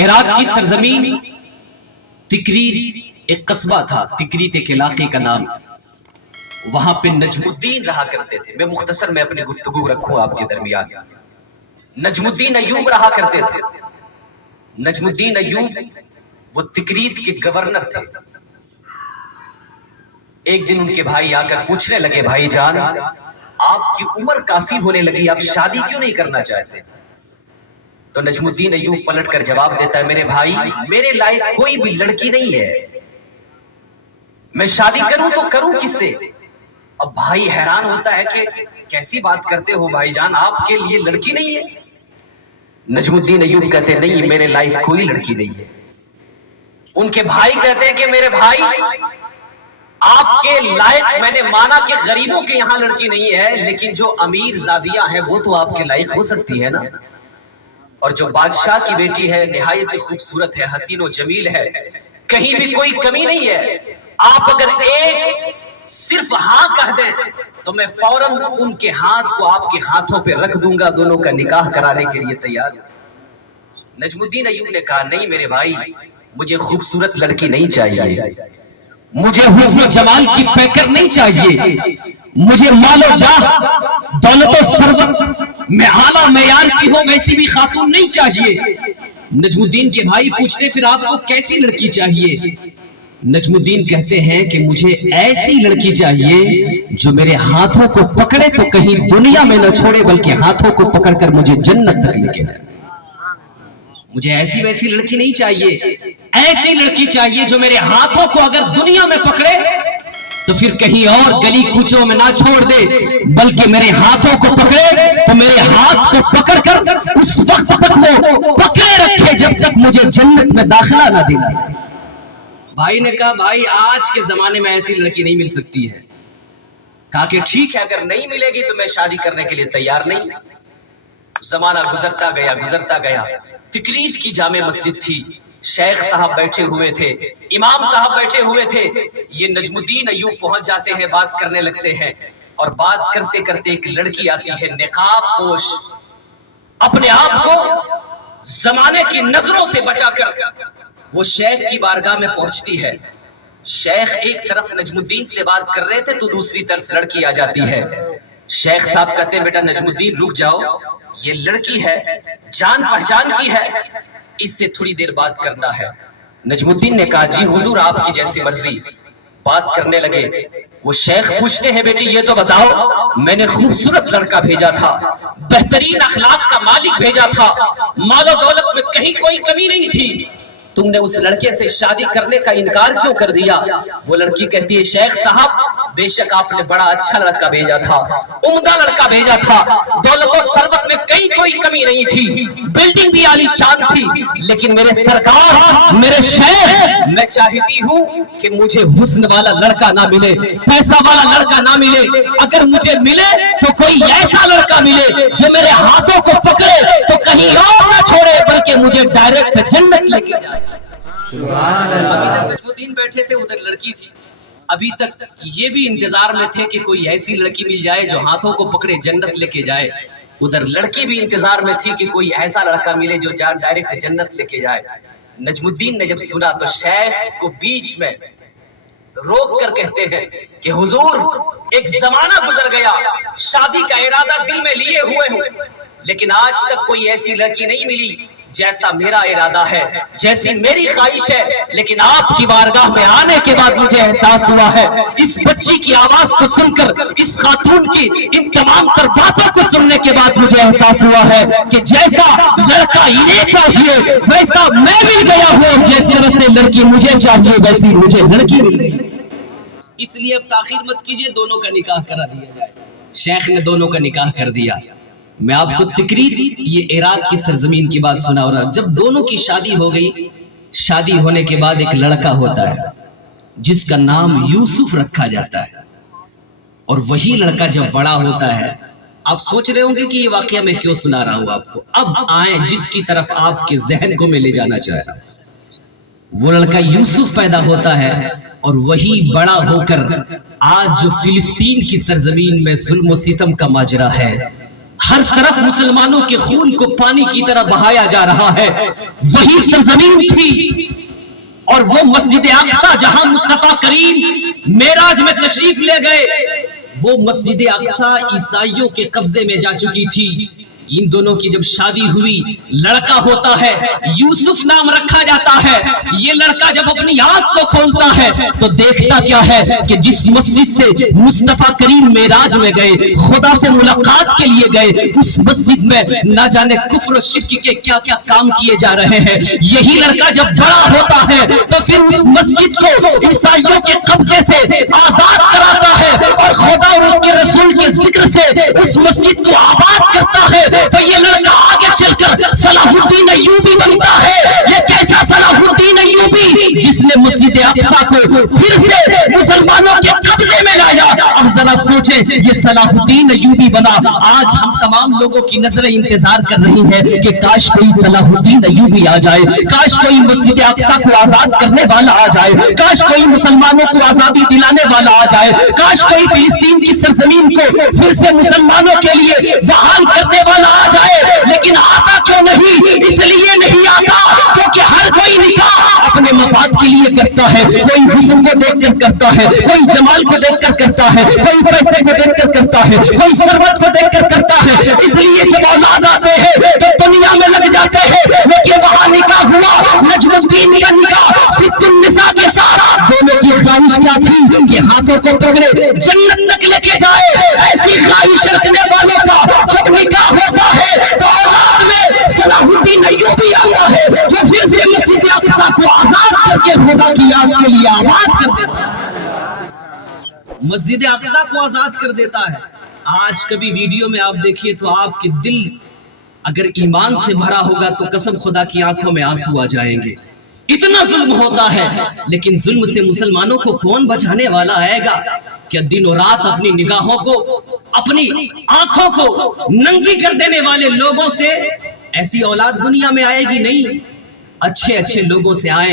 عراق کی سرزمین تکریت ایک قصبہ تھا، تکریت ایک علاقے کا نام، وہاں پہ نجم الدین رہا کرتے تھے۔ میں مختصر میں اپنی گفتگو رکھوں آپ کے درمیان۔ نجم الدین ایوب رہا کرتے تھے۔ نجم الدین ایوب وہ تکریت کے گورنر تھے۔ ایک دن ان کے بھائی آ کر پوچھنے لگے، بھائی جان آپ کی عمر کافی ہونے لگی، آپ شادی کیوں نہیں کرنا چاہتے؟ تو نجم الدین ایوب پلٹ کر جواب دیتا ہے، میرے بھائی میرے لائق کوئی بھی لڑکی نہیں ہے، میں شادی کروں تو کروں کس سے؟ اب بھائی حیران ہوتا ہے کہ کیسی بات کرتے ہو بھائی جان، آپ کے لیے لڑکی نہیں ہے؟ نجم الدین ایوب کہتے ہیں نہیں، میرے لائق کوئی لڑکی نہیں ہے۔ ان کے بھائی کہتے ہیں کہ میرے بھائی آپ کے لائق میں نے مانا کہ غریبوں کے یہاں لڑکی نہیں ہے، لیکن جو امیر زادیاں ہیں وہ تو آپ کے لائق ہو سکتی ہے نا، اور جو بادشاہ کی بیٹی ہے نہایت خوبصورت ہے، حسین و جمیل ہے، کہیں بھی کوئی کمی نہیں ہے، آپ اگر ایک صرف ہاں کہہ دیں تو میں فوراً ان کے ہاتھ کو آپ کے ہاتھوں پہ رکھ دوں گا، دونوں کا نکاح کرانے کے لیے تیار ہوں۔ نجم الدین ایوب نے کہا نہیں میرے بھائی، مجھے خوبصورت لڑکی نہیں چاہیے، مجھے حسن و جمال کی پیکر نہیں چاہیے، مجھے مال و جاہ دولت و ثروت میں اعلیٰ معیار کی ہو ویسی بھی خاتون نہیں چاہیے۔ نجم الدین کے بھائی پوچھتے پھر آپ کو کیسی لڑکی چاہیے؟ نجم الدین کہتے ہیں کہ مجھے ایسی لڑکی چاہیے جو میرے ہاتھوں کو پکڑے تو کہیں دنیا میں نہ چھوڑے بلکہ ہاتھوں کو پکڑ کر مجھے جنت تک لے کے جائے۔ مجھے ایسی ویسی لڑکی نہیں چاہیے، ایسی لڑکی چاہیے جو میرے ہاتھوں کو اگر دنیا میں پکڑے تو پھر کہیں اور گلی کوچوں میں نہ چھوڑ دے بلکہ میرے ہاتھوں کو پکڑے تو میرے ہاتھ کو پکڑ کر اس وقت تک وہ پکڑے رکھے جب تک مجھے جنت میں داخلہ نہ دلائے۔ بھائی نے کہا بھائی آج کے زمانے میں ایسی لڑکی نہیں مل سکتی ہے۔ کہا کہ ٹھیک ہے اگر نہیں ملے گی تو میں شادی کرنے کے لیے تیار نہیں۔ زمانہ گزرتا گیا، تکریت کی جامع مسجد تھی، شیخ صاحب بیٹھے ہوئے تھے، امام صاحب بیٹھے ہوئے تھے، یہ نجم الدین ایوب پہنچ جاتے ہیں، بات کرنے لگتے ہیں، اور بات کرتے کرتے ایک لڑکی آتی ہے نقاب پوش، اپنے آپ کو زمانے کی نظروں سے بچا کر وہ شیخ کی بارگاہ میں پہنچتی ہے۔ شیخ ایک طرف نجم الدین سے بات کر رہے تھے تو دوسری طرف لڑکی آ جاتی ہے۔ شیخ صاحب کہتے ہیں بیٹا نجم الدین رک جاؤ، یہ لڑکی ہے، جان پہچان کی ہے، اس سے تھوڑی دیر بات کرنا ہے۔ نجم الدین نے کہا جی حضور آپ کی جیسی مرضی۔ بات کرنے لگے، وہ شیخ پوچھتے ہیں بیٹی یہ تو بتاؤ، میں نے خوبصورت لڑکا بھیجا تھا، بہترین اخلاق کا مالک بھیجا تھا، مال و دولت میں کہیں کوئی کمی نہیں تھی، تم نے اس لڑکے سے شادی کرنے کا انکار کیوں کر دیا؟ وہ لڑکی کہتی ہے شیخ صاحب بے شک آپ نے بڑا اچھا لڑکا بھیجا تھا، عمدہ لڑکا بھیجا تھا، دولت و ثروت میں کہیں کوئی کمی نہیں تھی، بلڈنگ بھی عالی شان تھی، لیکن میرے سرکار میرے شیخ میں چاہتی ہوں کہ مجھے حسن والا لڑکا نہ ملے، پیسہ والا لڑکا نہ ملے، اگر مجھے ملے تو کوئی ایسا لڑکا ملے جو میرے ہاتھوں کو پکڑے تو کہیں اور نہ چھوڑے بلکہ مجھے ڈائریکٹ جنت لے کے جائے۔ ابھی تک نجم الدین بیٹھے تھے، ادھر لڑکی تھی، ابھی تک یہ بھی انتظار میں تھے کہ کوئی ایسی لڑکی مل جائے جو ہاتھوں کو پکڑے جنت لے کے جائے، ادھر لڑکی بھی انتظار میں تھی کہ کوئی ایسا لڑکا ملے جو ڈائریکٹ جنت لے کے جائے۔ نجم الدین نے جب سنا تو شیخ کو بیچ میں روک کر کہتے ہیں کہ حضور ایک زمانہ گزر گیا، شادی کا ارادہ دل میں لیے ہوئے ہوں، لیکن آج تک کوئی ایسی لڑکی نہیں ملی جیسا میرا ارادہ ہے، جیسی میری خواہش ہے، لیکن آپ کی بارگاہ میں آنے کے بعد مجھے احساس ہوا ہے، اس بچی کی آواز کو سن کر، اس خاتون کی ان تمام تر باتوں کو سننے کے بعد مجھے احساس ہوا ہے کہ جیسا لڑکا انہیں چاہیے ویسا میں مل گیا ہوں، جس طرح سے لڑکی مجھے چاہیے ویسی مجھے لڑکی مل گئی۔ اس لیے اب تاخیر مت کیجئے، دونوں کا نکاح کرا دیا جائے۔ شیخ نے دونوں کا نکاح کر دیا۔ میں آپ کو تکریت یہ عراق کی سرزمین کی بات سنا ہو رہا، جب دونوں کی شادی ہو گئی، شادی ہونے کے بعد ایک لڑکا ہوتا ہے جس کا نام یوسف رکھا جاتا ہے، اور وہی لڑکا جب بڑا ہوتا ہے، آپ سوچ رہے ہوں گے کہ یہ واقعہ میں کیوں سنا رہا ہوں آپ کو، اب آئیں جس کی طرف آپ کے ذہن کو میں لے جانا چاہ رہا ہوں۔ وہ لڑکا یوسف پیدا ہوتا ہے اور وہی بڑا ہو کر آج جو فلسطین کی سرزمین میں ظلم و ستم کا ماجرا ہے، ہر طرف مسلمانوں کے خون کو پانی کی طرح بہایا جا رہا ہے، وہی سرزمین تھی اور وہ مسجد اقصی جہاں مصطفیٰ کریم معراج میں تشریف لے گئے، وہ مسجد اقصی عیسائیوں کے قبضے میں جا چکی تھی۔ ان دونوں کی جب شادی ہوئی، لڑکا ہوتا ہے، یوسف نام رکھا جاتا ہے۔ یہ لڑکا جب اپنی آنکھ کو کھولتا ہے تو دیکھتا کیا ہے کہ جس مسجد سے مصطفیٰ کریم معراج میں گئے، خدا سے ملاقات کے لیے گئے، اس مسجد میں نہ جانے کفر و شرک کے کیا کیا کام کیے جا رہے ہیں۔ یہی لڑکا جب بڑا ہوتا ہے تو پھر اس مسجد کو عیسائیوں کے قبضے سے آزاد کراتا ہے اور خدا اور اس کے رسول کے ذکر سے اس مسجد کو آباد کرتا ہے۔ تو یہ لڑکا آگے چل کر صلاح الدین ایوبی بنتا ہے۔ یہ کیسا صلاح الدین ایوبی جس نے مسجد اقصی کو پھر سے مسلمانوں کے قبضے میں لایا۔ اب ذرا سوچیں، یہ صلاح الدین ایوبی بنا۔ آج ہم تمام لوگوں کی نظریں انتظار کر رہی ہیں کہ کاش کوئی صلاح الدین ایوبی آ جائے، کاش کوئی مسجد اقصی کو آزاد کرنے والا آ جائے، کاش کوئی مسلمانوں کو آزادی دلانے والا آ جائے، کاش کوئی فلسطین کی سرزمین کو پھر سے مسلمانوں کے لیے بحال کرنے والا آ جائے۔ لیکن آتا کیوں نہیں؟ اس لیے نہیں آتا کیونکہ ہر کوئی نکاح اپنے مفاد کے لیے کرتا ہے۔ کوئی حسن کو دیکھ کر کرتا ہے، کوئی جمال کو دیکھ کر کرتا ہے، کوئی پیسے کو دیکھ کر کرتا ہے، کوئی ثروت کو دیکھ کر کرتا ہے۔ اس لیے جب اولاد آتے ہیں تو دنیا میں لگ جاتے ہیں، لیکن وہاں نکاح ہوا نجم الدین کا نکاح ست النساء کے ساتھ۔ دونوں کی خواہش کیا تھی کہ ہاتھوں کو پکڑے جنت تک لے کے جائے۔ ایسی خواہش رکھنے والوں کا جب نکاح ہوتا ہے تو اولاد میں صلاح الدین ایوبی آتا ہے جو پھر سے مسجد اقصی کو آزاد کر کے خدا کی یاد کے لیے آباد کر دیتا ہے، مسجد اقصی کو آزاد کر دیتا ہے۔ آج کبھی ویڈیو میں آپ دیکھیے تو آپ کے دل اگر ایمان سے بھرا ہوگا تو قسم خدا کی آنکھوں میں آنسو آ جائیں گے۔ اتنا ظلم ہوتا ہے، لیکن ظلم سے مسلمانوں کو کون بچانے والا آئے گا؟ کیا دن و رات اپنی نگاہوں کو، اپنی آنکھوں کو ننگی کر دینے والے لوگوں سے ایسی اولاد دنیا میں آئے گی؟ نہیں، اچھے اچھے لوگوں سے آئے